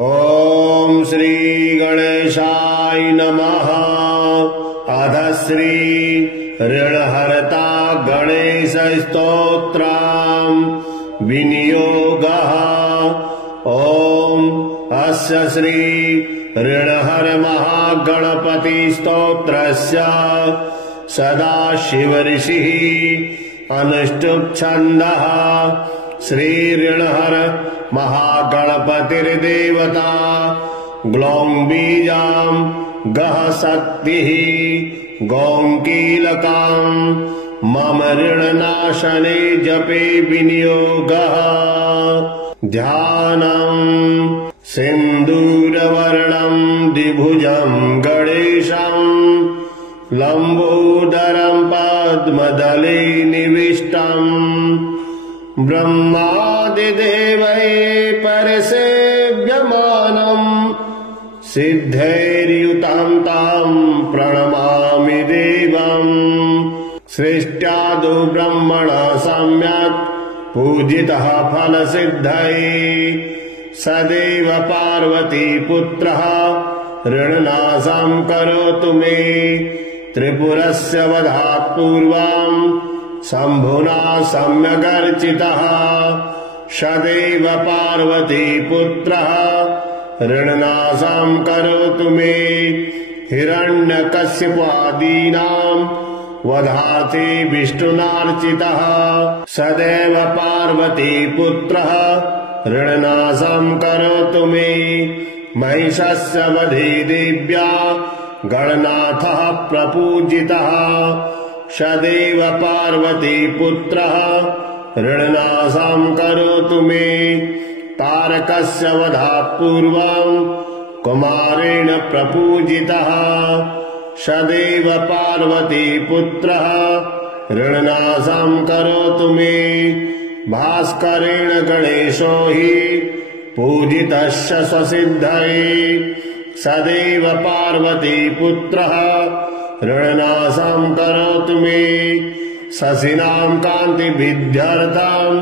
ॐ श्री गणेशाय नमः। अथ श्री ऋणहर्ता गणेश स्तोत्रम् विनियोगः। ॐ अस्य श्री ऋणहर महागणपति स्तोत्रस्य सदाशिव ऋषिः अनुष्टुप् छन्दः। श्री ऋणहर महागणपतिर्देवता ग्लौं बीजां गः शक्तिः गौं कीलकां मम ऋणनाशने जपे विनियोगः। ध्यानम् सिन्दूरवर्णं द्विभुजं गणेशं लम्बोदरं पद्मदले निविष्टम् ब्रह्मादिदेवैः परिसेव्यमानम् सिद्धैर्युतं तं प्रणमामि देवम्। सृष्ट्यादौ ब्रह्मणा सम्यक् पूजितः फलसिद्धये सदैव पार्वतीपुत्रः ऋणनाशं करोतु मे। त्रिपुरस्य वधात् पूर्वम् शम्भुना सम्यगर्चितः सदैव पार्वतीपुत्रः ऋणनाशं करोतु मे। हिरण्यकश्यपादीनां वधार्थे विष्णुनार्चितः सदैव पार्वतीपुत्रः ऋणनाशं करोतु मे। महिषस्य वधे देव्या गणनाथः प्रपूजितः सदैव पार्वतीपुत्रः ऋणनाशं करोतु मे। तारकस्य वधात् पूर्वं कुमारेण प्रपूजितः सदैव पार्वतीपुत्रः ऋणनाशं करोतु मे। भास्करेण गणेशो हि पूजितस्य स्वसिद्धये सदैव पार्वतीपुत्रः ऋणनाशं करोतु मे। शशिनां कान्तिविद्यार्थं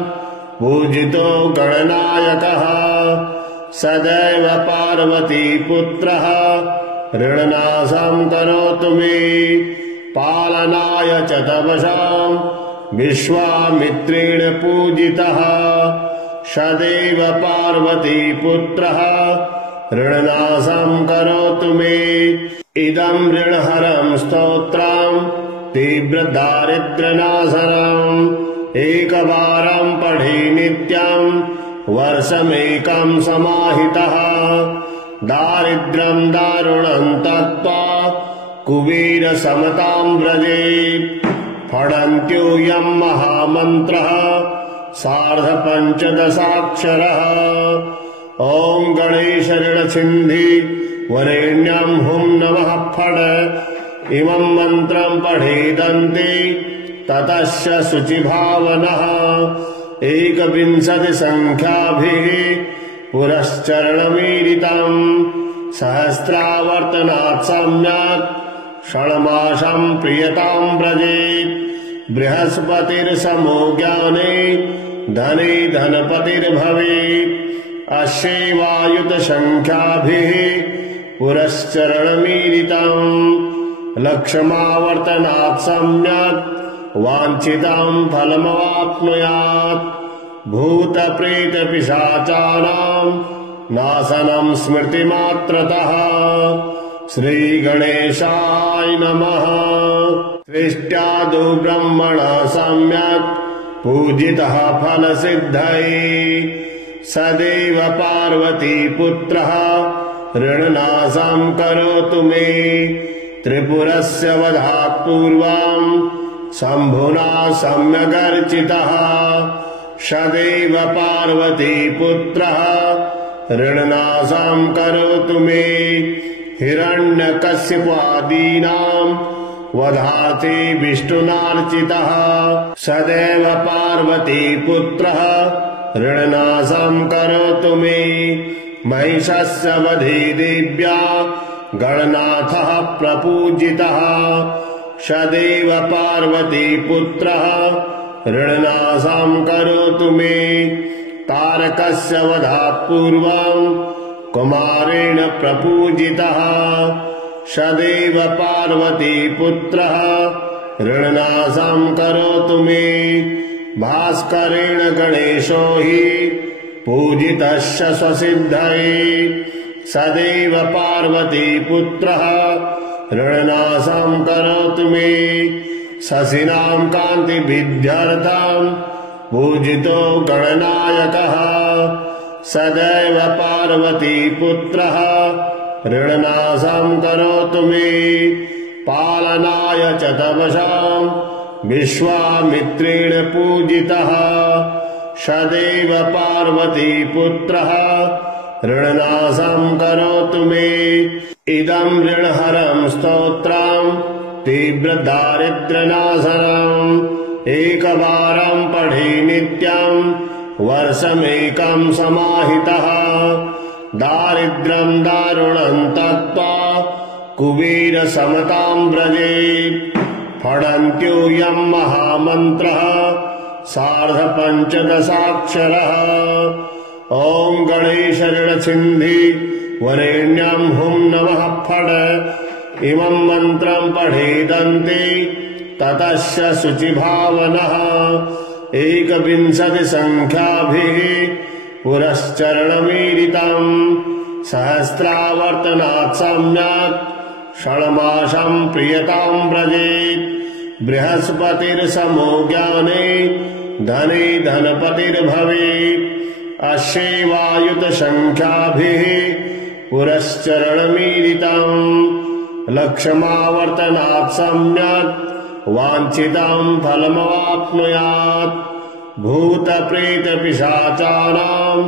पूजितो गणनायकः सदैव पार्वतीपुत्रः ऋणनाशं करोतु मे। पालनाय च तपसां विश्वामित्रेण पूजितः सदैव पार्वतीपुत्रः ऋणनाशं करोतु मे। इदं ऋणहरं स्तोत्रं तीव्रदारिद्र्यनाशनम् एकवारं पठे नित्यं वर्षमेकं समाहितः। दारिद्र्यं दारुणं त्यक्त्वा कुबेरसमतां व्रजेत्। फणन्त्योऽयं महामन्त्रः सार्धपञ्चदशाक्षरः। ॐ गणेश ऋणसिन्धि वरेण्यं हुं नमः फट्। इमं मन्त्रं पठेदन्ते ततस्य शुचिभावनः। 21 संख्याभिः पुरश्चरणमीरितम् सहस्रावर्तनात् सम्यक् षण्मासं प्रियतां व्रजेत्। बृहस्पतिर्समो ज्ञाने धने धनपतिर्भवेत्। अश्यैवायुतसंख्याभिः पुरश्चरणमीरितम् लक्षमावर्तनात् सम्यक् वाञ्छितं फलमवाप्नुयात्। भूतप्रेतपिशाचानां नाशनं स्मृतिमात्रतः। श्रीगणेशाय नमः। सृष्ट्यादौ ब्रह्मणा सम्यक् पूजितः फलसिद्धये सदैव पार्वतीपुत्रः ऋणनाशं करोतु मे। त्रिपुरस्य वधात् पूर्वं शम्भुना सम्यगर्चितः सदैव पार्वतीपुत्रः ऋणनाशं करोतु मे। हिरण्यकश्यपादीनां वधार्थे विष्णुनार्चितः सदैव पार्वतीपुत्रः ऋणनाशं करोतु मे। महिषस्य वधे देव्या गणनाथः प्रपूजितः सदैव पार्वतीपुत्रः ऋणनाशं करोतु मे। तारकस्य वधात् पूर्वं कुमारेण प्रपूजितः सदैव पार्वतीपुत्रः ऋणनाशं करोतु मे भास्करेण गणेशो हि पूजितश्च स्वसिद्धये सदैव पार्वतीपुत्रः ऋणनाशं करोतु मे शशिनां कान्तिभिद्ध्यर्थं पूजितो गणनायकः सदैव पार्वतीपुत्रः ऋणनाशं करोतु मे पालनाय च तपसां विश्वामित्रेण पूजितः सदैव पार्वतीपुत्रः ऋणनाशं करोतु मे इदं ऋणहरं स्तोत्रं तीव्रदारिद्र्यनाशनम् एकवारं पठे नित्यं वर्षमेकं समाहितः दारिद्र्यं दारुणं त्यक्त्वा कुबेरसमतां व्रजेत् फडन्त्योऽयं महामन्त्रः सार्धपञ्चदशाक्षरः ॐ गणेशऋणसिन्धि वरेण्यं हुं नमः फट् इमं मन्त्रं पठेदन्ते ततस्य शुचिभावनः 21 संख्याभिः पुरश्चरणमीरितम् सहस्रावर्तनात् सम्यक् षण्मासं प्रियतां व्रजेत् बृहस्पतिर्समो ज्ञाने धने धनपतिर्भवेत् अस्यैवायुत संख्याभिः पुरश्चरणमीरितम् लक्षमावर्तनात् सम्यक् वाञ्छितं फलमवाप्नुयात् भूतप्रेतपिशाचानां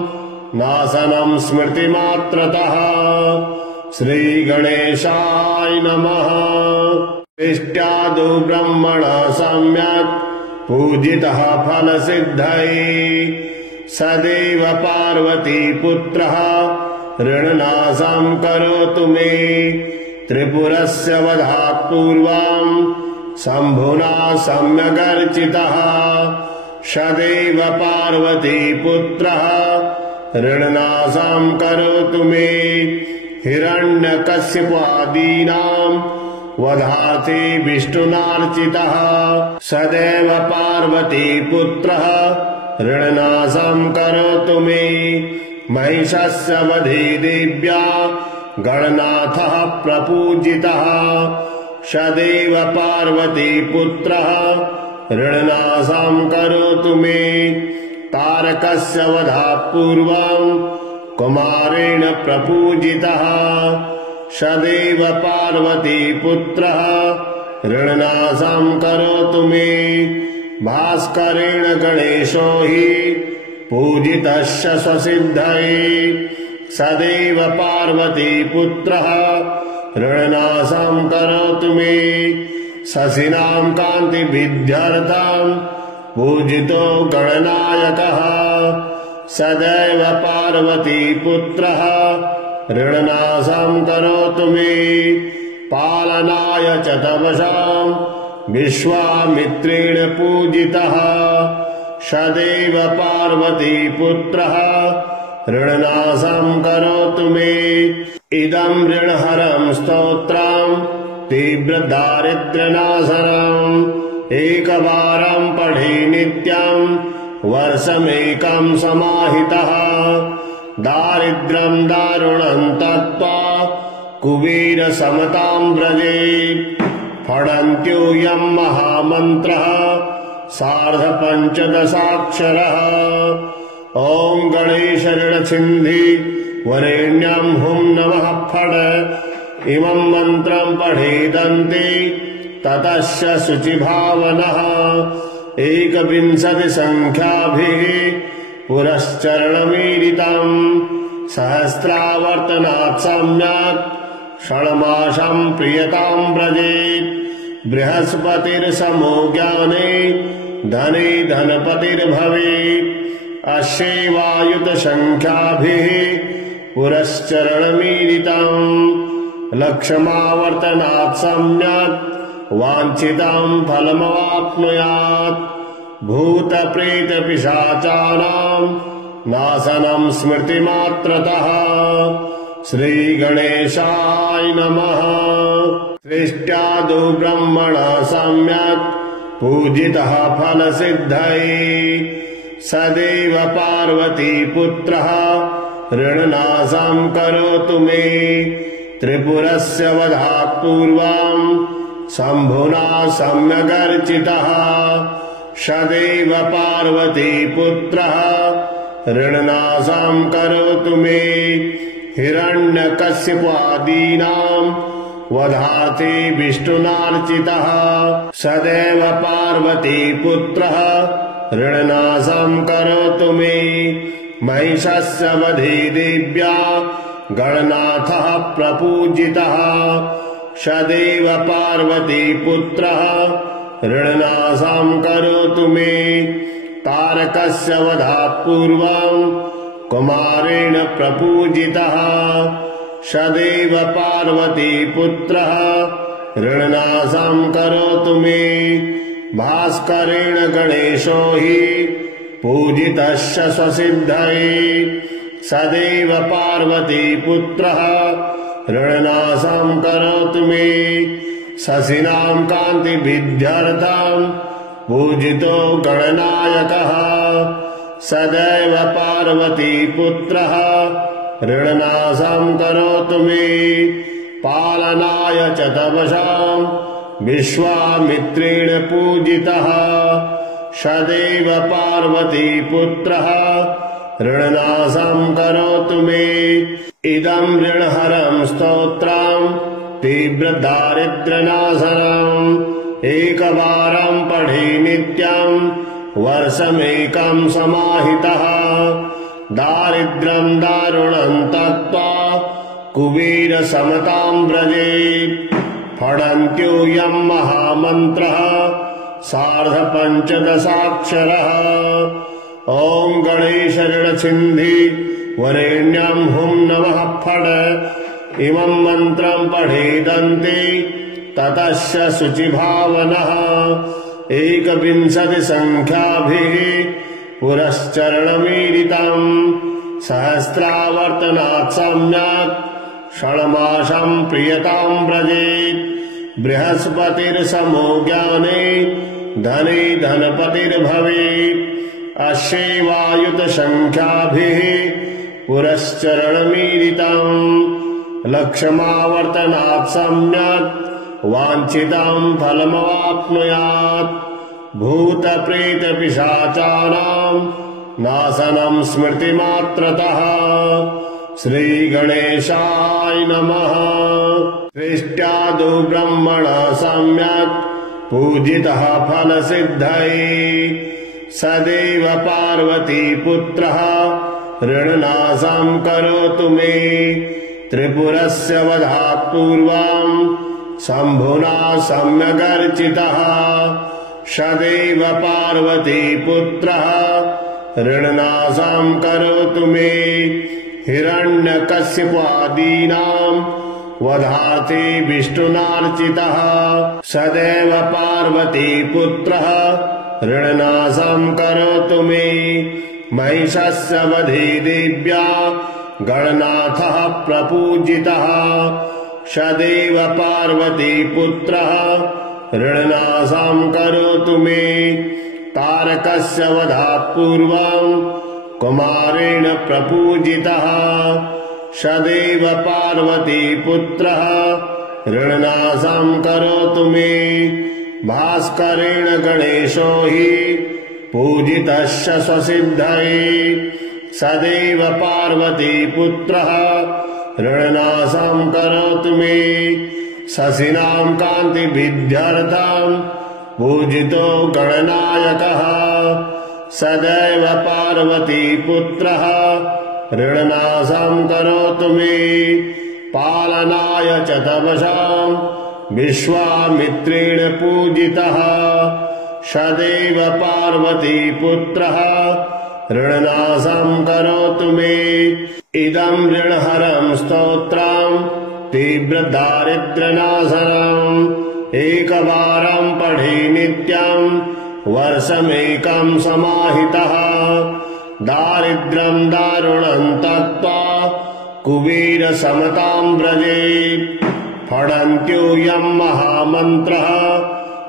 नाशनं स्मृतिमात्रतः श्रीगणेशाय नमः इष्ट्यादौ ब्रह्मणा सम्यक् पूजितः फलसिद्धये सदैव पार्वतीपुत्रः ऋणनाशं करोतु मे त्रिपुरस्य वधात् पूर्वं शम्भुना सम्यगर्चितः सदैव पार्वतीपुत्रः ऋणनाशं करोतु मे हिरण्यकश्यपादीनां वधार्थे विष्णुनार्चितः सदैव पार्वतीपुत्रः ऋणनाशं करोतु मे महिषस्य वधे देव्या गणनाथः प्रपूजितः सदैव पार्वतीपुत्रः ऋणनाशं करोतु मे तारकस्य वधात् पूर्वं कुमारेण प्रपूजितः सदैव पार्वतीपुत्रः ऋणनाशं करोतु मे भास्करेण गणेशो हि पूजितश्च स्वसिद्धये सदैव पार्वतीपुत्रः ऋणनाशं करोतु मे शशिनां कान्तिभिद्ध्यर्थं पूजितो गणनायकः सदैव पार्वतीपुत्रः ऋणनाशं करोतु मे पालनाय च तपसां विश्वामित्रेण पूजितः सदैव पार्वतीपुत्रः ऋणनाशं करोतु मे इदं ऋणहरं स्तोत्रं तीव्रदारिद्र्यनाशनम् एकवारं पठे नित्यं वर्षमेकं समाहितः दारिद्र्यं दारुणं त्यक्त्वा कुबेरसमतां व्रजेत् फडन्त्योऽयं महामन्त्रः सार्धपञ्चदशाक्षरः ॐ गणेशऋणसिन्धि वरेण्यं हुं नमः फट् इमं मन्त्रं पठेदन्ते ततस्य शुचिभावनः 21 संख्याभिः पुरश्चरणमीरितम् सहस्रावर्तनात् सम्यक् षण्मासं प्रियतां व्रजेत् बृहस्पतिर्समो ज्ञाने धने धनपतिर्भवेत् अस्यैवायुत संख्याभिः पुरश्चरणमीरितम् लक्षमावर्तनात् सम्यक् वाञ्छितं फलमवाप्नुयात् भूतप्रेतपिशाचानां नाशनं स्मृतिमात्रतः श्रीगणेशाय नमः। सृष्ट्यादौ ब्रह्मणा सम्यक् पूजितः फलसिद्धये सदैव पार्वतीपुत्रः ऋणनाशं करोतु मे। त्रिपुरस्य वधात् पूर्वं शम्भुना सम्यगर्चितः सदैव पार्वतीपुत्रः ऋणनाशं करोतु मे। हिरण्यकश्यपादीनां वधार्थे विष्णुनार्चितः सदैव पार्वतीपुत्रः ऋणनाशं करोतु मे। महिषस्य वधे देव्या गणनाथः प्रपूजितः सदैव पार्वतीपुत्रः ऋणनाशं करोतु मे। तारकस्य वधात् पूर्वं कुमारेण प्रपूजितः सदैव पार्वतीपुत्रः ऋणनाशं करोतु मे। भास्करेण गणेशो हि पूजितस्य स्वसिद्धये सदैव पार्वतीपुत्रः ऋणनाशं करोतु मे। शशिनां कान्तिभिद्ध्यर्थं पूजितो गणनायकः सदैव पार्वतीपुत्रः ऋणनाशं करोतु मे। पालनाय च तपसां विश्वामित्रेण पूजितः सदैव पार्वतीपुत्रः ऋणनाशं करोतु मे। इदं ऋणहरं स्तोत्रं तीव्रदारिद्र्यनाशनम् एकवारं पठे नित्यं वर्षमेकं समाहितः। दारिद्र्यं दारुणं त्यक्त्वा कुबेरसमतां व्रजेत्। फडन्त्योऽयं महामन्त्रः सार्धपञ्चदशाक्षरः। ॐ गणेश ऋणसिन्धि वरेण्यं हुं नमः फट्। इमं मन्त्रं पठेदन्ते ततस्य शुचिभावनः। 21 संख्याभिः पुरश्चरणमीरितम् सहस्रावर्तनात् सम्यक् षण्मासं प्रियतां व्रजेत्। बृहस्पतिर्समो ज्ञाने धने धनपतिर्भवेत्। अश्यैवायुतसंख्याभिः पुरश्चरणमीरितम् लक्षमावर्तनात् सम्यक् वाञ्छितं फलमवाप्नुयात्। भूतप्रेतपिशाचानां नाशनं स्मृतिमात्रतः। श्रीगणेशाय नमः। सृष्ट्यादौ ब्रह्मणा सम्यक् पूजितः फलसिद्धये सदैव पार्वतीपुत्रः ऋणनाशं करोतु मे। त्रिपुरस्य वधात् पूर्वं शम्भुना सम्यगर्चितः सदैव पार्वतीपुत्रः ऋणनाशं करोतु मे। हिरण्यकश्यपादीनां वधार्थे विष्णुनार्चितः सदैव पार्वतीपुत्रः ऋणनाशं करोतु मे। महिषस्य वधे देव्या गणनाथः प्रपूजितः सदैव पार्वतीपुत्रः ऋणनाशं करोतु मे। तारकस्य वधात् पूर्वं कुमारेण प्रपूजितः सदैव पार्वतीपुत्रः ऋणनाशं करोतु मे। भास्करेण गणेशो हि पूजितस्य स्वसिद्धये सदैव पार्वतीपुत्रः ऋणनाशं करोतु मे। शशिनां कान्तिभिद्ध्यर्थं पूजितो गणनायकः सदैव पार्वतीपुत्रः ऋणनाशं करोतु मे। पालनाय च तपसां विश्वामित्रेण पूजितः सदैव पार्वतीपुत्रः ऋणनाशं करोतु मे। इदं ऋणहरं स्तोत्रं तीव्रदारिद्र्यनाशनम् एकवारं पठे नित्यं वर्षमेकं समाहितः। दारिद्र्यं दारुणं त्यक्त्वा कुबेरसमतां व्रजेत् फणन्त्योऽयं महामन्त्रः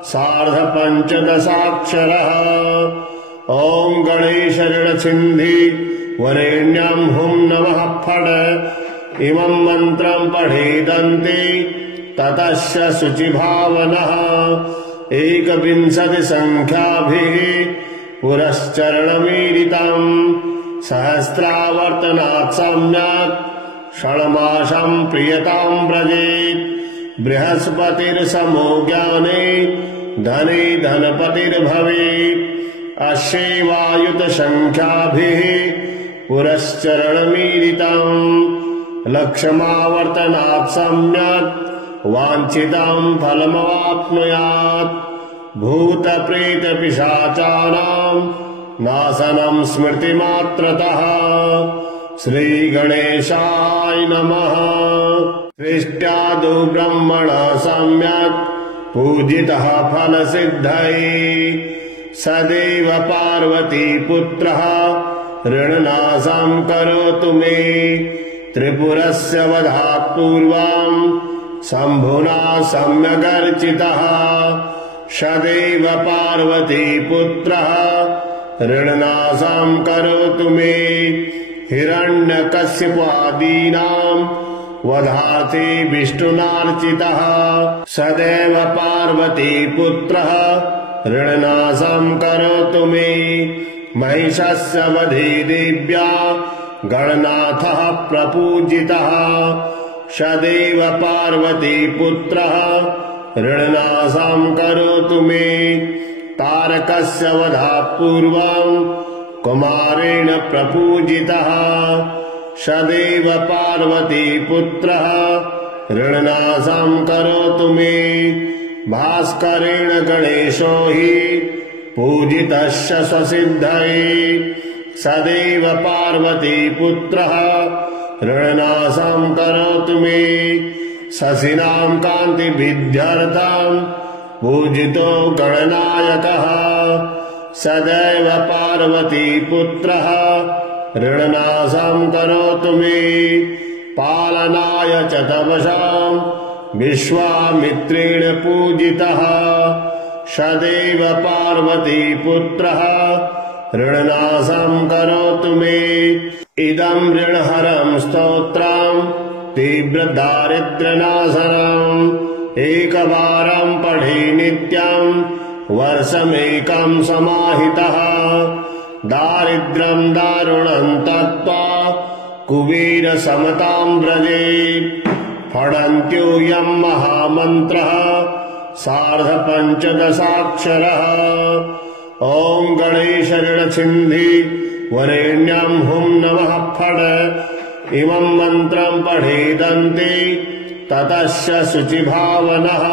सार्धपञ्चदशाक्षरः ॐ गणेशऋणसिन्धि वरेण्यं हुं नमः फट् इमं मन्त्रं पठेदन्ते ततस्य शुचिभावनः 21 संख्याभिः पुरश्चरणमीरितम् सहस्रावर्तनात् सम्यक् षण्मासं प्रियतां व्रजेत् बृहस्पतिर्समो ज्ञाने धने धनपतिर्भवेत् अश्यैवायुतसंख्याभिः पुरश्चरणमीरितम् लक्षमावर्तनात् सम्यक् वाञ्छितं फलमवाप्नुयात् भूतप्रेतपिशाचानां नाशनं स्मृतिमात्रतः श्रीगणेशाय नमः। सृष्ट्यादौ ब्रह्मणः सम्यक् पूजितः फलसिद्धये सदैव पार्वतीपुत्रः ऋणनाशं करोतु मे त्रिपुरस्य वधात् पूर्वं शम्भुना सम्यगर्चितः सदैव पार्वतीपुत्रः ऋणनाशं करोतु मे हिरण्यकश्यपादीनां वधार्थे विष्णुनार्चितः सदैव पार्वतीपुत्रः ऋणनाशं करोतु मे महिषस्य वधे देव्या गणनाथः प्रपूजितः सदैव पार्वतीपुत्रः ऋणनाशं करोतु मे तारकस्य वधात् पूर्वं कुमारेण प्रपूजितः सदैव पार्वतीपुत्रः ऋणनाशं करोतु मे भास्करेण गणेशो हि पूजितस्य स्वसिद्धये सदैव पार्वतीपुत्रः ऋणनाशं करोतु मे शशिनां कान्तिविद्यार्थं पूजितो गणनायकः सदैव पार्वतीपुत्रः ऋणनाशं करोतु मे पालनाय च तपसां विश्वामित्रेण पूजितः सदैव पार्वतीपुत्रः ऋणनाशं करोतु मे इदं ऋणहरं स्तोत्रं तीव्रदारिद्र्यनाशनम् एकवारं पठे नित्यं वर्षमेकं समाहितः दारिद्र्यं दारुणं त्यक्त्वा कुबेरसमतां व्रजेत् फणन्त्योऽयं महामन्त्रः सार्धपञ्चदशाक्षरः ॐ गणेशऋणसिन्धि वरेण्यं हुं नमः फट् इमं मन्त्रं पठेदन्ते ततस्य शुचिभावनः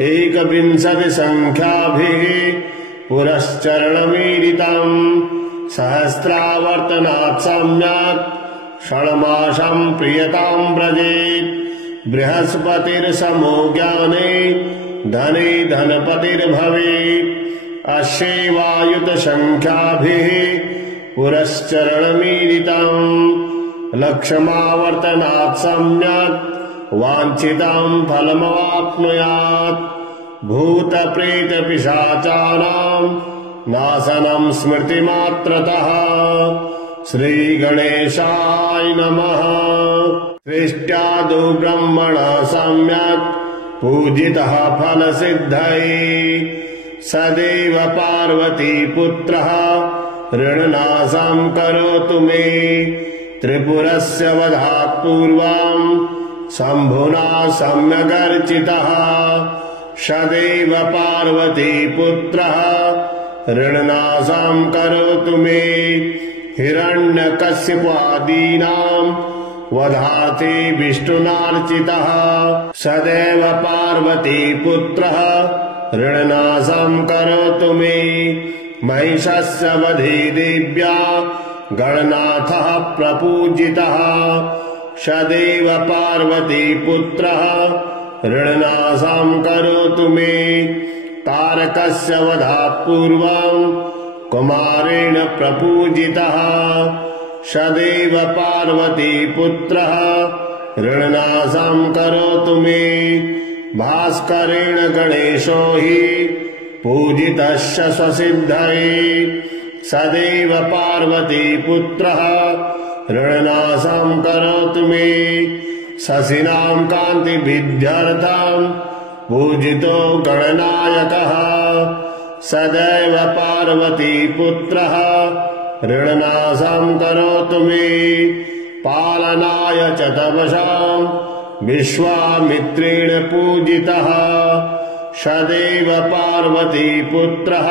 21 संख्याभिः पुरश्चरणमीरितम् सहस्रावर्तनात् सम्यक् षण्मासं प्रियतां व्रजेत् बृहस्पतिर्समो ज्ञाने धने धनपतिर्भवेत् अश्यैवायुतसंख्याभिः पुरश्चरणमीरितम् लक्षमावर्तनात् सम्यक् वाञ्छितं फलमवाप्नुयात् भूतप्रेतपिशाचानां नाशनं स्मृतिमात्रतः श्रीगणेशाय नमः। सृष्ट्यादौ ब्रह्मणः सम्यक् पूजितः फलसिद्धये सदैव पार्वतीपुत्रः ऋणनाशं करोतु मे त्रिपुरस्य वधात् पूर्वं शम्भुना सम्यगर्चितः सदैव पार्वतीपुत्रः ऋणनाशं करोतु मे हिरण्यकश्यपादीनां वधार्थे विष्णुनार्चितः सदैव पार्वतीपुत्रः ऋणनाशं करोतु मे महिषस्य वधे देव्या गणनाथः प्रपूजितः सदैव पार्वतीपुत्रः ऋणनाशं करोतु मे तारकस्य वधात् पूर्वं कुमारेण प्रपूजितः सदैव पार्वतीपुत्रः ऋणनाशं करोतु मे। भास्करेण गणेशो हि पूजितश्च स्वसिद्धये सदैव पार्वतीपुत्रः ऋणनाशं करोतु मे। शशिनां कान्तिभिद्ध्यर्थं पूजितो गणनायकः सदैव पार्वतीपुत्रः ऋणनाशं करोतु मे। पालनाय च तपसां विश्वामित्रेण पूजितः सदैव पार्वतीपुत्रः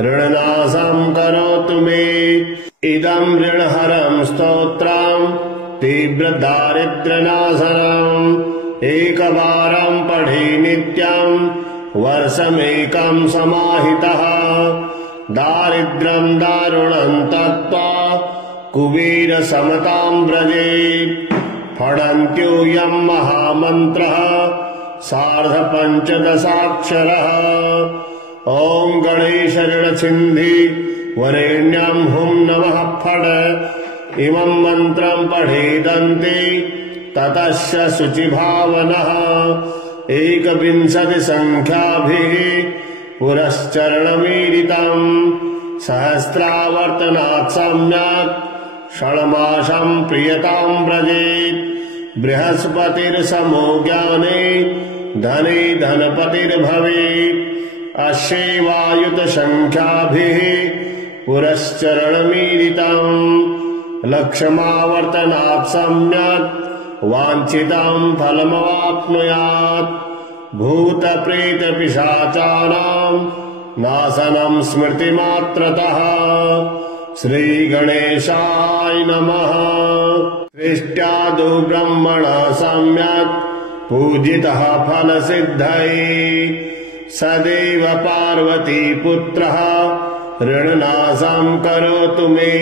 ऋणनाशं करोतु मे। इदं ऋणहरं स्तोत्रं तीव्रदारिद्र्यनाशनम् एकवारं पठे नित्यं वर्षमेकं समाहितः। दारिद्र्यं दारुणं त्यक्त्वा कुबेरसमतां व्रजेत्। फणन्त्योऽयं महामन्त्रः सार्धपञ्चदशाक्षरः। ॐ गणेशऋणसिन्धि वरेण्यं हुं नमः फट्। इमं मन्त्रं पठेदन्ते ततस्य शुचिभावनः। 21 संख्याभिः पुरश्चरणमीरितम् सहस्रावर्तनात् सम्यक् षण्मासं प्रियतां व्रजेत्। बृहस्पतिर्समो ज्ञाने धने धनपतिर्भवेत्। अश्यैवायुतसंख्याभिः पुरश्चरणमीरितम् लक्षमावर्तनात् सम्यक् वाञ्छितं फलमवाप्नुयात्। भूतप्रेतपिशाचानां नाशनं स्मृतिमात्रतः। श्रीगणेशाय नमः। सृष्ट्यादौ ब्रह्मणः सम्यक् पूजितः फलसिद्धये सदैव पार्वतीपुत्रः ऋणनाशं करोतु मे।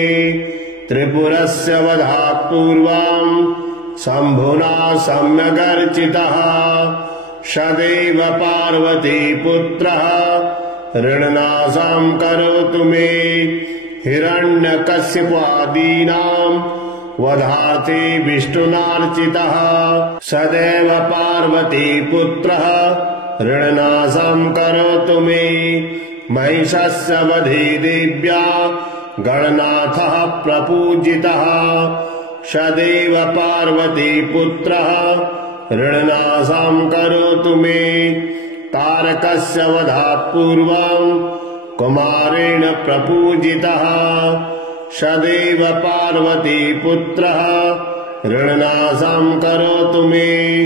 त्रिपुरस्य वधात् पूर्वं शम्भुना सम्यगर्चितः सदैव पार्वतीपुत्रः ऋणनाशं करोतु मे। हिरण्यकश्यपादीनां वधार्थे विष्णुनार्चितः सदैव पार्वतीपुत्रः ऋणनाशं करोतु मे। महिषस्य वधे देव्या गणनाथः प्रपूजितः सदैव पार्वतीपुत्रः ऋणनाशं करोतु मे। तारकस्य वधात् पूर्वं कुमारेण प्रपूजितः सदैव पार्वतीपुत्रः ऋणनाशं करोतु मे।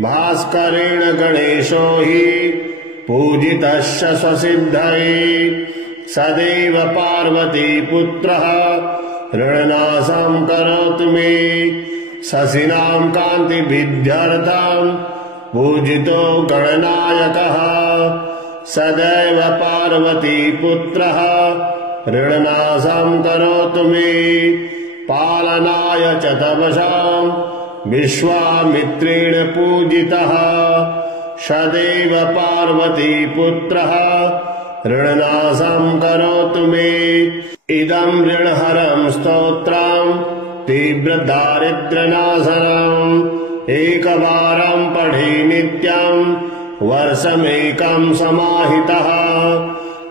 भास्करेण गणेशो हि पूजितश्च स्वसिद्धये सदैव पार्वतीपुत्रः ऋणनाशं करोतु मे। शशिनां कान्तिभिद्ध्यर्थं पूजितो गणनायकः सदैव पार्वतीपुत्रः ऋणनाशं करोतु मे। पालनाय च तपसां विश्वामित्रेण पूजितः सदैव पार्वतीपुत्रः ऋणनाशं करोतु मे। इदं ऋणहरं स्तोत्रं तीव्रदारिद्र्यनाशनम् एकवारं पठे नित्यं वर्षमेकं समाहितः।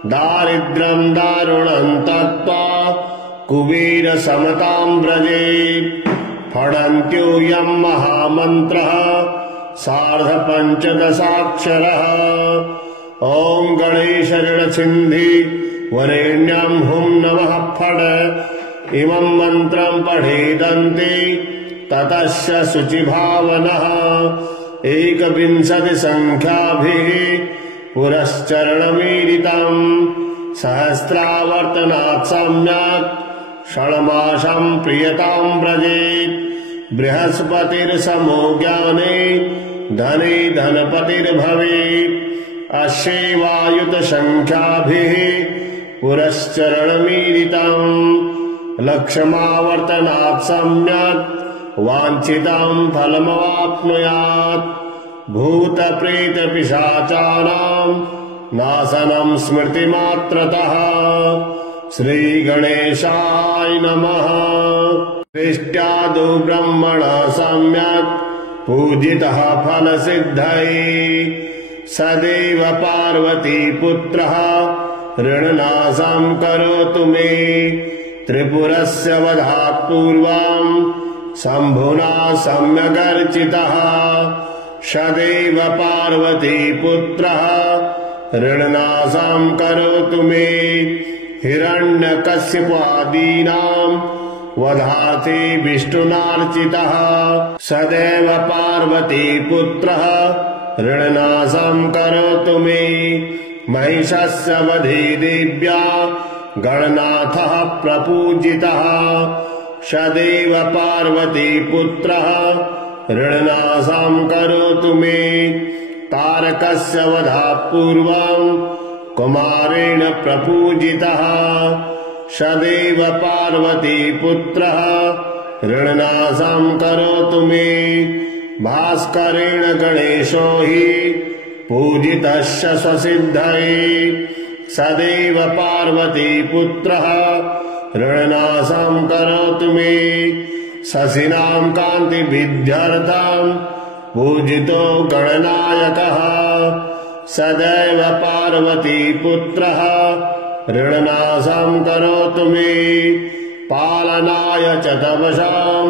दारिद्र्यं दारुणं त्यक्त्वा कुबेरसमतां व्रजेत्। फणन्त्योऽयं महामन्त्रः सार्धपञ्चदशाक्षरः। ॐ गणेशऋणसिन्धि वरेण्यं हुं नमः फट्। इमं मन्त्रं पठेदन्ते ततस्य शुचिभावनः। 21 संख्याभिः पुरश्चरणमीरितम् सहस्रावर्तनात् सम्यक् षण्मासं प्रियतां व्रजेत्। बृहस्पतिर्समो ज्ञाने धने धनपतिर्भवेत्। अश्यैवायुतसंख्याभिः पुरश्चरणमीरितम् लक्षमावर्तनात् सम्यक् वाञ्छितं फलमवाप्नुयात्। भूतप्रेतपिशाचानां नाशनं स्मृतिमात्रतः। श्रीगणेशाय नमः। सृष्ट्यादौ ब्रह्मणा सम्यक् पूजितः फलसिद्धये सदैव पार्वतीपुत्रः ऋणनाशं करोतु मे। त्रिपुरस्य वधात् पूर्वं शम्भुना सम्यगर्चितः सदैव पार्वतीपुत्रः ऋणनाशं करोतु मे। हिरण्यकश्यपादीनां वधार्थे विष्णुनार्चितः सदैव पार्वतीपुत्रः ऋणनाशं करोतु मे। महिषस्य वधे देव्या गणनाथः प्रपूजितः सदैव पार्वतीपुत्रः ऋणनाशं करोतु मे। तारकस्य वधात् पूर्वं कुमारेण प्रपूजितः सदैव पार्वतीपुत्रः ऋणनाशं करोतु मे। भास्करेण गणेशो हि पूजितस्य स्वसिद्धये सदैव पार्वतीपुत्रः ऋणनाशं करोतु मे। शशिनां कान्तिविद्यार्थं पूजितो गणनायकः सदैव पार्वतीपुत्रः ऋणनाशं करोतु मे। पालनाय च तपसां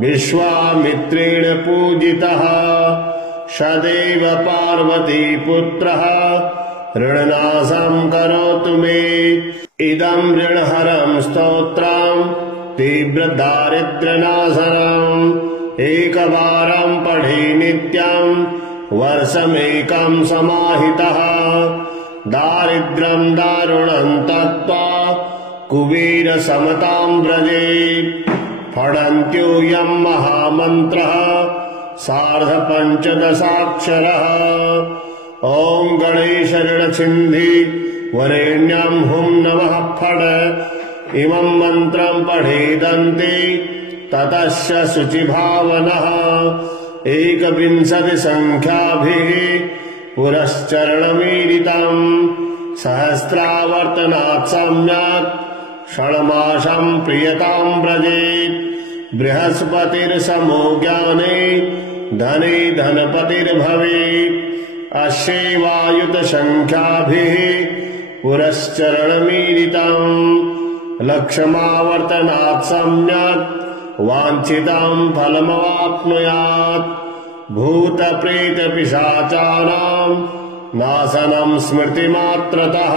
विश्वामित्रेण पूजितः सदैव पार्वतीपुत्रः ऋणनाशं करोतु मे। इदं ऋणहरं स्तोत्रं तीव्रदारिद्र्यनाशनम् एकवारं पठे नित्यं वर्षमेकं समाहितः। दारिद्र्यं दारुणं त्यक्त्वा कुबेरसमतां व्रजेत्। फडन्त्योऽयं महामन्त्रः सार्धपञ्चदशाक्षरः। ॐ गणेश ऋणसिन्धि वरेण्यं हुं नमः फट्। इमं मन्त्रं पठेदन्ते ततस्य शुचिभावनः। 21 संख्याभिः पुरश्चरणमीरितम् सहस्रावर्तनात् सम्यक् षण्मासं प्रियतां व्रजेत्। बृहस्पतिर्समो ज्ञाने धने धनपतिर्भवेत्। अश्यैवायुतसंख्याभिः पुरश्चरणमीरितम् लक्षमावर्तनात् सम्यक् वाञ्छितं फलमवाप्नुयात्। भूतप्रेतपिशाचानां नाशनं स्मृतिमात्रतः।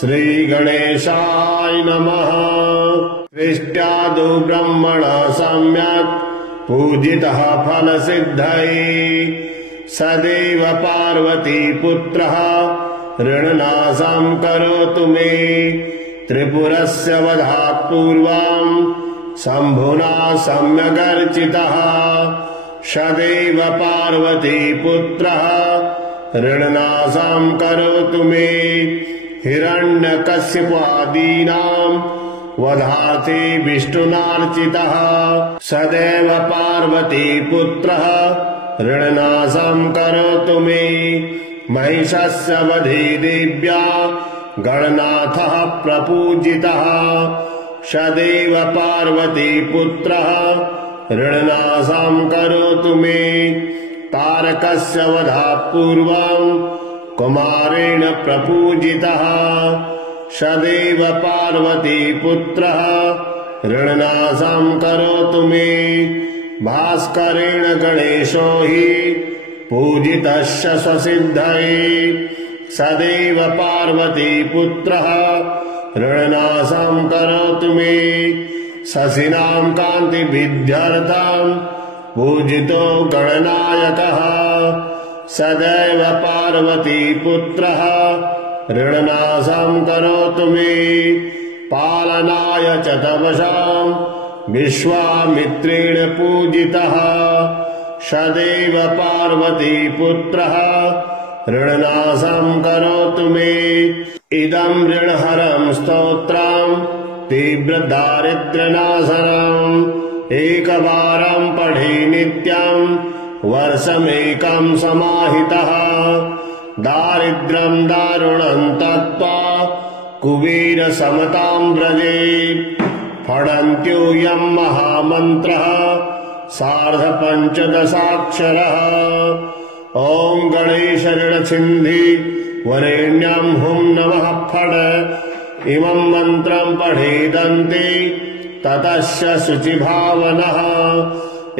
श्रीगणेशाय नमः। सृष्ट्यादौ ब्रह्मणा सम्यक् पूजितः फलसिद्धये सदैव पार्वतीपुत्रः ऋणनाशं करोतु मे। त्रिपुरस्य वधात् पूर्वं शम्भुना सम्यगर्चितः सदैव पार्वतीपुत्रः ऋणनाशं करोतु मे। हिरण्यकश्यपादीनां वधार्थे विष्णुनार्चितः सदैव पार्वतीपुत्रः ऋणनाशं करोतु मे। महिषस्य वधे देव्या गणनाथः प्रपूजितः सदैव पार्वतीपुत्रः ऋणनाशं करोतु मे। तारकस्य वधात् पूर्वं कुमारेण प्रपूजितः सदैव पार्वतीपुत्रः ऋणनाशं करोतु मे। भास्करेण गणेशो हि पूजितस्य स्वसिद्धये सदैव पार्वतीपुत्रः ऋणनाशं करोतु मे। शशिनां कान्तिविद्यार्थं पूजितो गणनायकः सदैव पार्वतीपुत्रः ऋणनाशं करोतु मे। पालनाय च तपसां विश्वामित्रेण पूजितः सदैव पार्वतीपुत्रः ऋणनाशं करोतु मे। इदं ऋणहरं स्तोत्रं तीव्रदारिद्र्यनाशनम् एकवारं पठे नित्यं वर्षमेकं समाहितः। दारिद्र्यं दारुणं त्यक्त्वा कुबेरसमतां व्रजेत् फडन्त्यूयं महामन्त्रः सार्धपञ्चदशाक्षरः ॐ गणेशऋणसिन्धि वरेण्यां हुं नमः फड इमं मन्त्रं पठेदन्ते ततस्य शुचिभावनः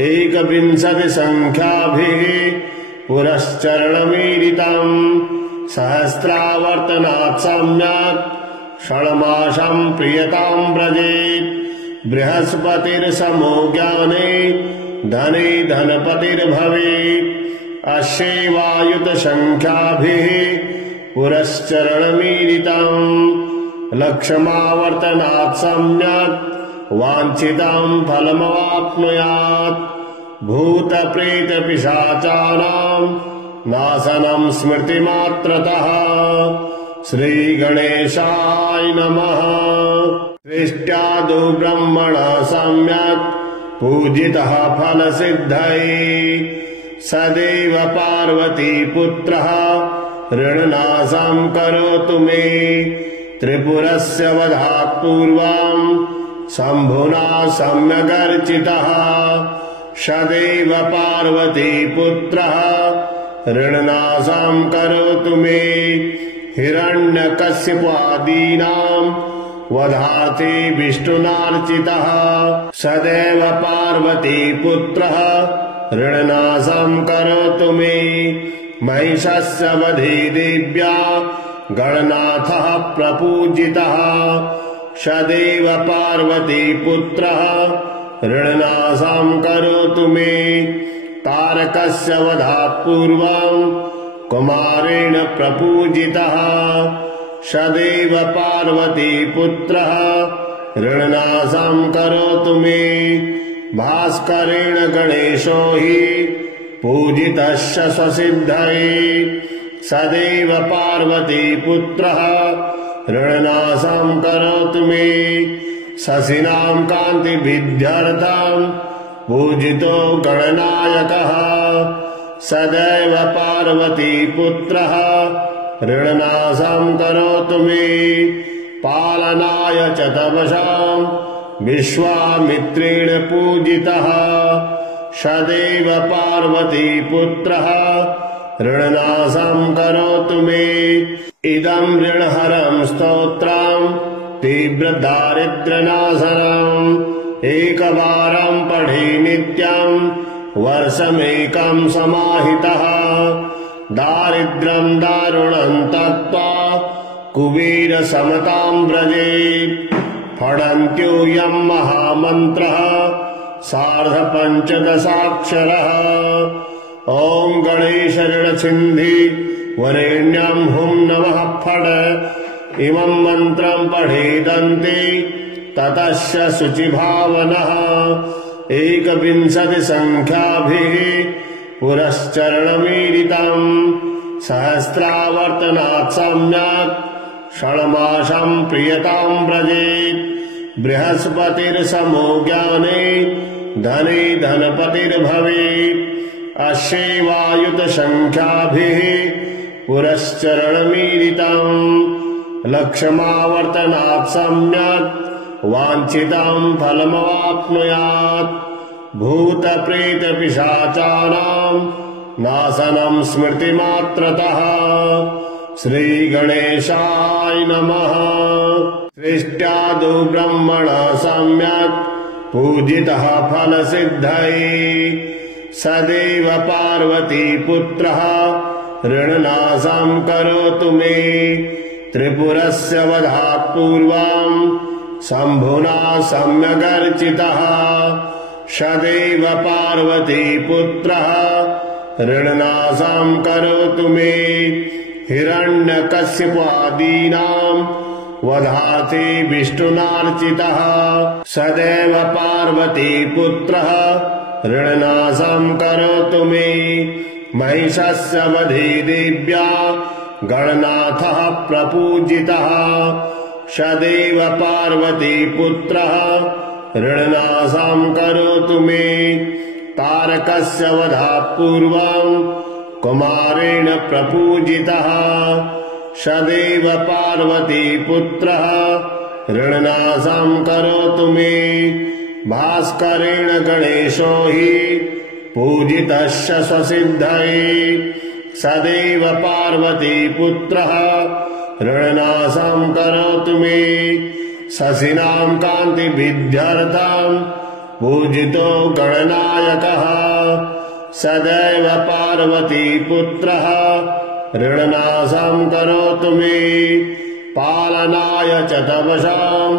21 संख्याभिः पुरश्चरणमीरितम् सहस्रावर्तनात् सम्यक् षण्मासं प्रियतां व्रजेत् बृहस्पतिर्समो ज्ञाने धने धनपतिर्भवेत् अश्यैवायुतसंख्याभिः पुरश्चरणमीरितम् लक्षमावर्तनात् सम्यक् वाञ्छितं फलमवाप्नुयात् भूतप्रेतपिशाचानां नाशनं स्मृतिमात्रतः श्रीगणेशाय नमः। सृष्ट्यादौ ब्रह्मणः सम्यक् पूजितः फलसिद्धये सदैव पार्वतीपुत्रः ऋणनाशं करोतु मे त्रिपुरस्य वधात् पूर्वं शम्भुना सम्यगर्चितः सदैव पार्वतीपुत्रः ऋणनाशं करोतु मे हिरण्यकश्यपादीनां वधार्थे विष्णुनार्चितः सदैव पार्वतीपुत्रः ऋणनाशं करोतु मे महिषस्य वधे देव्या गणनाथः प्रपूजितः सदैव पार्वतीपुत्रः ऋणनाशं करोतु मे तारकस्य वधात् पूर्वं कुमारेण प्रपूजितः सदैव पार्वतीपुत्रः ऋणनाशं करोतु मे भास्करेण गणेशो हि पूजितस्य स्वसिद्धये सदैव पार्वतीपुत्रः ऋणनाशं करोतु मे शशिनां कान्तिभिद्ध्यर्थं पूजितो गणनायकः सदैव पार्वतीपुत्रः ऋणनाशं करोतु मे पालनाय च तपसां विश्वामित्रेण पूजितः सदैव पार्वतीपुत्रः ऋणनाशं करोतु मे इदं ऋणहरं स्तोत्रं तीव्रदारिद्र्यनाशनम् एकवारं पठे नित्यं वर्षमेकं समाहितः दारिद्र्यं दारुणं त्यक्त्वा कुबेरसमतां व्रजेत् फडन्त्यूयं महामन्त्रः सार्धपञ्चदशाक्षरः ॐ गणेशऋणसिन्धि वरेण्यं हुं नमः फड इमं मन्त्रं पठेदन्ते ततस्य शुचिभावनः 21 संख्याभिः पुरश्चरणमीरितम् सहस्रावर्तनात् सम्यक् षण्मासं प्रियतां व्रजेत् बृहस्पतिर्समो ज्ञाने धने धनपतिर्भवेत् अश्यैवायुतसंख्याभिः पुरश्चरणमीरितम् लक्षमावर्तनात् सम्यक् वाञ्छितं फलमवाप्नुयात् भूतप्रेतपिशाचानां नाशनं स्मृतिमात्रतः श्रीगणेशाय नमः। सृष्ट्यादौ ब्रह्मणः सम्यक् पूजितः फलसिद्धये सदैव पार्वतीपुत्रः ऋणनाशं करोतु मे त्रिपुरस्य वधात् पूर्वं शम्भुना सम्यगर्चितः सदैव पार्वतीपुत्रः ऋणनाशं करोतु मे हिरण्यकश्यपादीनां वधार्थे विष्णुनार्चितः सदैव पार्वतीपुत्रः ऋणनाशं करोतु मे महिषस्य वधे देव्या गणनाथः प्रपूजितः सदैव पार्वतीपुत्रः ऋणनाशं करोतु मे तारकस्य वधात् पूर्वं कुमारेण प्रपूजितः सदैव पार्वतीपुत्रः ऋणनाशं करोतु मे। भास्करेण गणेशो हि पूजितस्य स्वसिद्धये सदैव पार्वतीपुत्रः ऋणनाशं करोतु मे। शशिनां कान्तिविद्यार्थं पूजितो गणनायकः सदैव पार्वतीपुत्रः ऋणनाशं करोतु मे। पालनाय च तपसां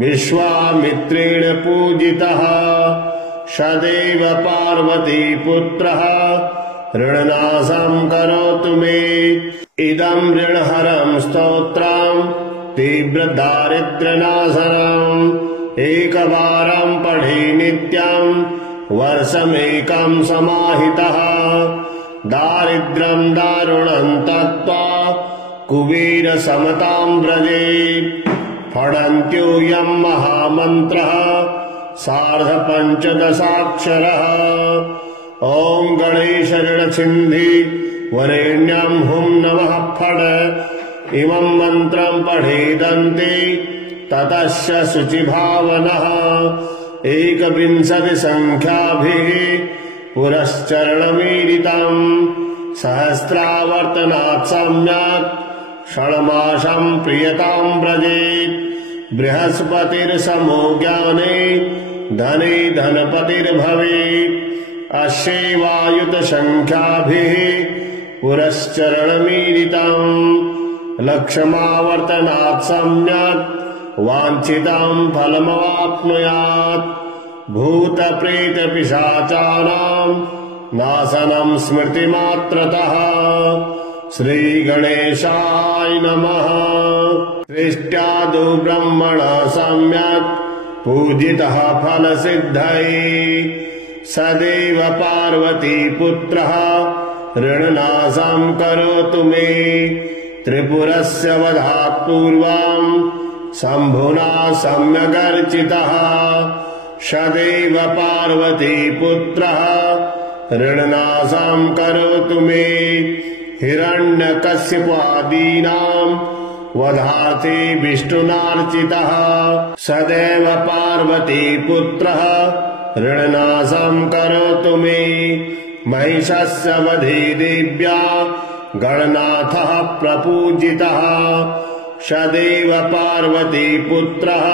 विश्वामित्रेण पूजितः सदैव पार्वतीपुत्रः ऋणनाशं करोतु मे। इदं ऋणहरं स्तोत्रं तीव्रदारिद्र्यनाशनम् एकवारं पठे नित्यं वर्षमेकं समाहितः। दारिद्र्यं दारुणं त्यक्त्वा कुबेरसमतां व्रजेत्। फणन्त्योऽयं महामन्त्रः सार्धपञ्चदशाक्षरः। ॐ गणेश ऋणसिन्धि वरेण्यं हुं नमः फट्। इमं मन्त्रं पठेदन्ते ततस्य शुचिभावनः। 21 संख्याभिः पुरश्चरणमीडितम् सहस्रावर्तनात् सम्यक् षण्मासं प्रियतां व्रजेत्। बृहस्पतिर्समो ज्ञाने धने धनपतिर्भवेत्। अस्यैवायुतसंख्याभिः पुरश्चरणमीडितम् लक्षमावर्तनात् सम्यक् वाञ्छितं फलमवाप्नुयात्। भूतप्रेतपिशाचानां नाशनं स्मृतिमात्रतः। श्रीगणेशाय नमः। सृष्ट्यादौ ब्रह्मणः सम्यक् पूजितः फलसिद्धये सदैव पार्वतीपुत्रः ऋणनाशं करोतु मे। त्रिपुरस्य वधात् पूर्वं शम्भुना सम्यगर्चितः सदैव पार्वतीपुत्रः ऋणनाशं करोतु मे। हिरण्यकश्यपादीनां वधार्थे विष्णुनार्चितः सदैव पार्वतीपुत्रः ऋणनाशं करोतु मे। महिषस्य वधे देव्या गणनाथः प्रपूजितः सदैव पार्वतीपुत्रः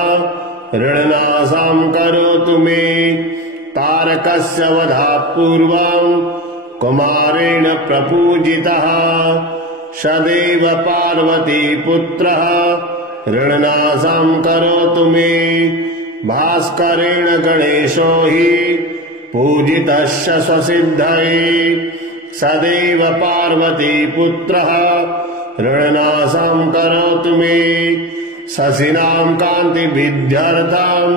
ऋणनाशं करोतु मे। तारकस्य वधात् पूर्वं कुमारेण प्रपूजितः सदैव पार्वतीपुत्रः ऋणनाशं करोतु मे। भास्करेण गणेशो हि पूजितस्य स्वसिद्धये सदैव पार्वतीपुत्रः ऋणनाशं करोतु मे। शशिनां कान्तिविद्यार्थं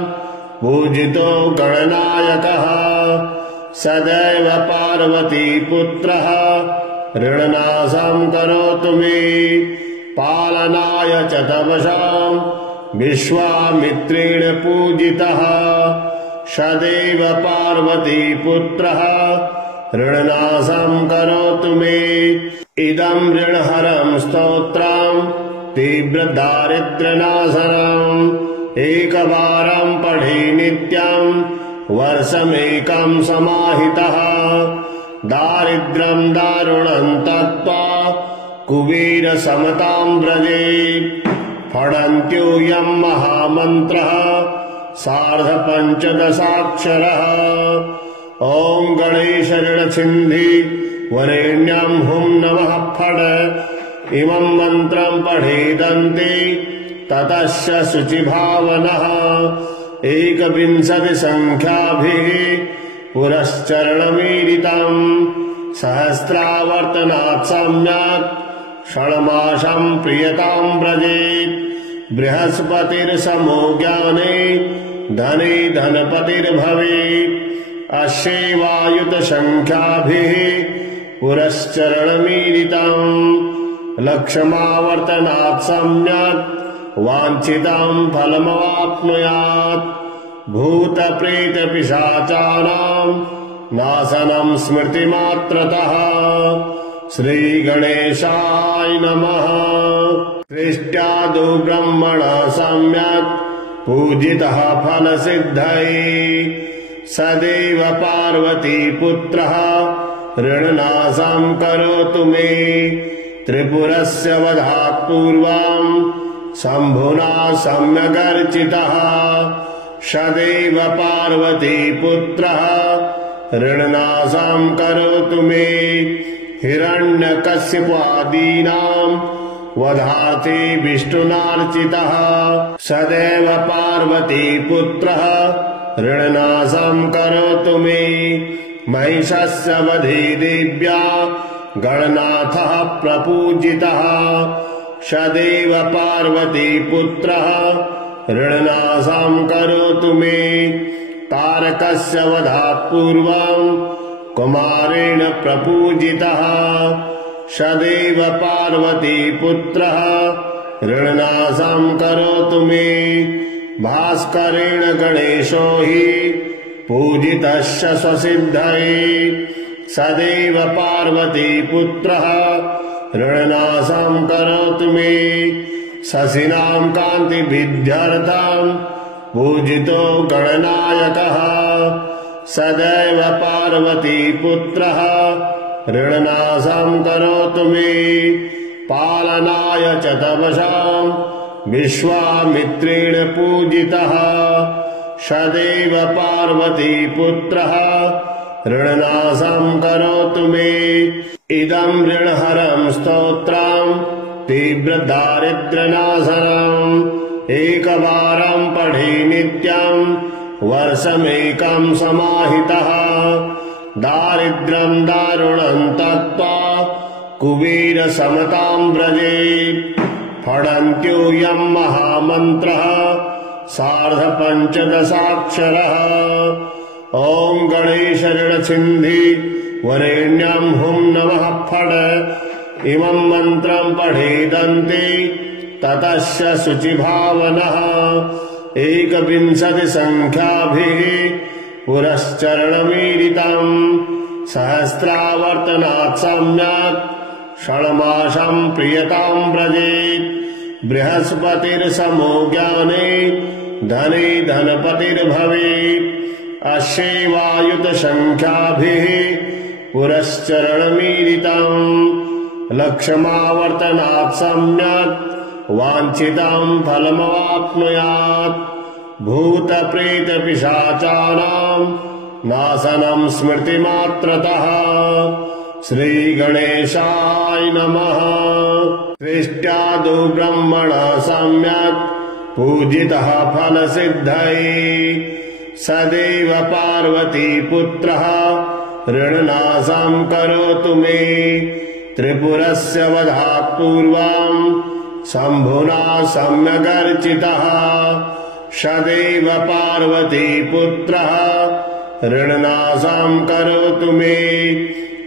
पूजितो गणनायकः सदैव पार्वतीपुत्रः ऋणनाशं करोतु मे। पालनाय च तपसां विश्वामित्रेण पूजितः सदैव पार्वतीपुत्रः ऋणनाशं करोतु मे। इदं ऋणहरं स्तोत्रं तीव्रदारिद्र्यनाशनम् एकवारं पठे नित्यं वर्षमेकं समाहितः। दारिद्र्यं दारुणं त्यक्त्वा कुबेरसमतां व्रजेत्। फणन्त्योऽयं महामन्त्रः सार्धपञ्चदशाक्षरः। ॐ गणेश ऋणसिन्धि वरेण्यं हुं नमः फट्। इमं मन्त्रं पठेदन्ते ततस्य शुचिभावनः। 21 संख्याभिः पुरश्चरणमीडितम् सहस्रावर्तनात् सम्यक् षण्मासं प्रियतां व्रजेत्। बृहस्पतिर्समो ज्ञाने धने धनपतिर्भवेत्। अस्यैवायुतसंख्याभिः पुरश्चरणमीडितम् लक्षमावर्तनात् सम्यक् वाञ्छितं फलमवाप्नुयात्। भूतप्रेतपिशाचानां नाशनं स्मृतिमात्रतः। श्रीगणेशाय नमः। सृष्ट्यादौ ब्रह्मणा सम्यक् पूजितः फलसिद्धये सदैव पार्वतीपुत्रः ऋणनाशं करोतु मे। त्रिपुरस्य वधात् पूर्वं शम्भुना सम्यगर्चितः सदैव पार्वतीपुत्रः ऋणनाशं करोतु मे। हिरण्यकश्यपादीनां वधार्थे विष्णुनार्चितः सदैव पार्वतीपुत्रः ऋणनाशं करोतु मे। महिषस्य वधे देव्या गणनाथः प्रपूजितः सदैव पार्वतीपुत्रः ऋणनाशं करोतु मे। तारकस्य वधात् पूर्वं कुमारेण प्रपूजितः सदैव पार्वतीपुत्रः ऋणनाशं करोतु मे। भास्करेण गणेशो हि पूजितस्य स्वसिद्धये सदैव पार्वतीपुत्रः ऋणनाशं करोतु मे। शशिनां कान्तिभिद्ध्यर्थं पूजितो गणनायकः सदैव पार्वतीपुत्रः ऋणनाशं करोतु मे। पालनाय च तपसां विश्वामित्रेण पूजितः सदैव पार्वतीपुत्रः ऋणनाशं करोतु मे। इदं ऋणहरं स्तोत्रं तीव्रदारिद्र्यनाशनम् एकवारं पठे नित्यं वर्षमेकं समाहितः। दारिद्र्यं दारुणं त्यक्त्वा कुबेरसमतां व्रजेत्। फणन्त्योऽयं महामन्त्रः सार्धपञ्चदशाक्षरः। ॐ गणेशऋणसिन्धि वरेण्यं हुं नमः फट्। इमं मन्त्रं पठेदन्ते ततस्य शुचिभावनः। 21 संख्याभिः पुरश्चरणमीरितम् सहस्रावर्तनात् सम्यक् षण्मासं प्रियतां व्रजेत्। बृहस्पतिर्समो ज्ञाने धने धनपतिर्भवेत्। अश्यैवायुतसंख्याभिः पुरश्चरणमीरितम् लक्षमावर्तनात् सम्यक् वाञ्छितं फलमवाप्नुयात्। भूतप्रेतपिशाचानां नाशनं स्मृतिमात्रतः। श्रीगणेशाय नमः। सृष्ट्यादौ ब्रह्मणा सम्यक् पूजितः फलसिद्धये सदैव पार्वतीपुत्रः ऋणनाशं करोतु मे। त्रिपुरस्य वधात् पूर्वं शम्भुना सम्यगर्चितः सदैव पार्वतीपुत्रः ऋणनाशं करोतु मे।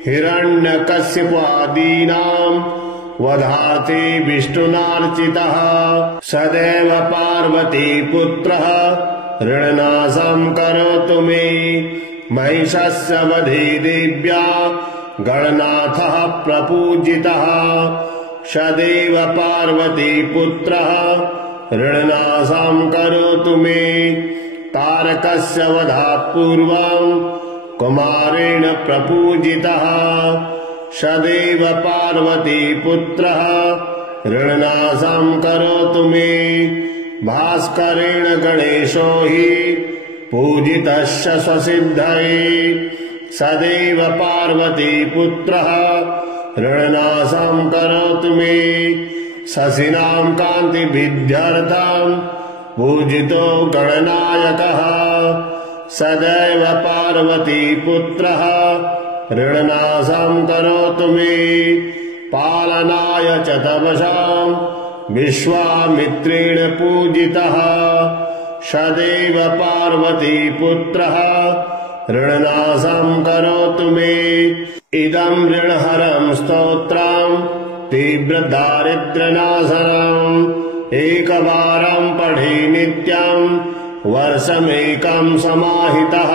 हिरण्यकश्यपादीनां वधार्थे विष्णुनार्चितः सदैव पार्वतीपुत्रः ऋणनाशं करोतु मे। महिषस्य वधे देव्या गणनाथः प्रपूजितः सदैव पार्वतीपुत्रः ऋणनाशं करोतु मे। तारकस्य वधात् पूर्वं कुमारेण प्रपूजितः सदैव पार्वतीपुत्रः ऋणनाशं करोतु मे। भास्करेण गणेशो हि पूजितस्य स्वसिद्धये सदैव पार्वतीपुत्रः ऋणनाशं करोतु मे। शशिनां कान्तिभिद्ध्यर्थं पूजितो गणनायकः सदैव पार्वतीपुत्रः ऋणनाशं करोतु मे। पालनाय च तपसां विश्वामित्रेण पूजितः सदैव पार्वतीपुत्रः ऋणनाशं करोतु मे। इदं ऋणहरं स्तोत्रं तीव्रदारिद्र्यनाशनम् एकवारं पठे नित्यं वर्षमेकं समाहितः।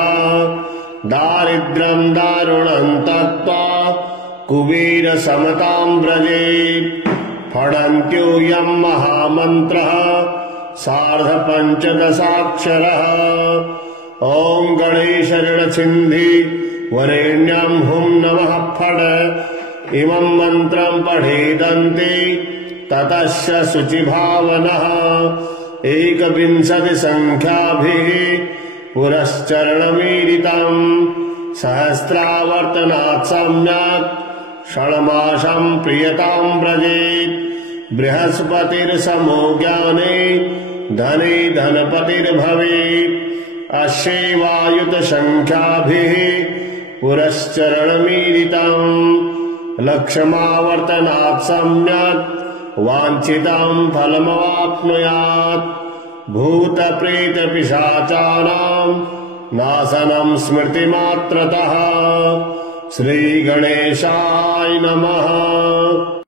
दारिद्र्यं दारुणं त्यक्त्वा कुबेरसमताम् व्रजेत् फणन्त्योऽयं महामन्त्रः सार्धपञ्चदशाक्षरः ॐ गणेशऋणसिन्धि वरेण्यं हुं नमः फट् इमं मन्त्रं पठेदन्ते ततश्च शुचिभावनः 21 संख्याभिः पुरश्चरणमीरितम् सहस्रावर्तनात् सम्यक् षण्मासं प्रियताम् व्रजेत् बृहस्पतिर्समो ज्ञाने धने धनपतिर्भवेत् अश्यैवायुतसंख्याभिः पुरश्चरणमीरितम् लक्षमावर्तनात् सम्यक् वाञ्छितं फलमवाप्नुयात् भूतप्रेतपिशाचानां नाशनं स्मृतिमात्रतः श्रीगणेशाय नमः।